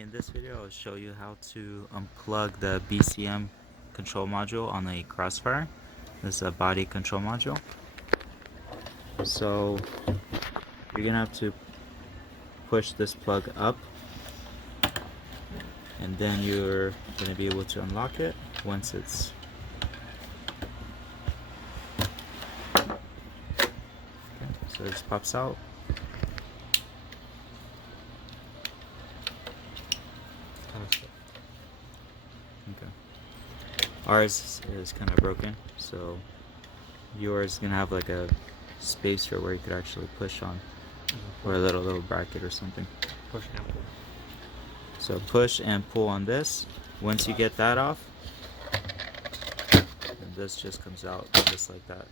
In this video, I'll show you how to unplug the BCM control module on a Crossfire. This is a body control module. So you're gonna have to push this plug up, and then you're gonna be able to unlock it once it's so it just pops out. Okay. Ours is kind of broken, so yours is gonna have like a spacer where you could actually push on, or a little bracket or something. Push and pull. So push and pull on this. Once you get that off, then this just comes out just like that.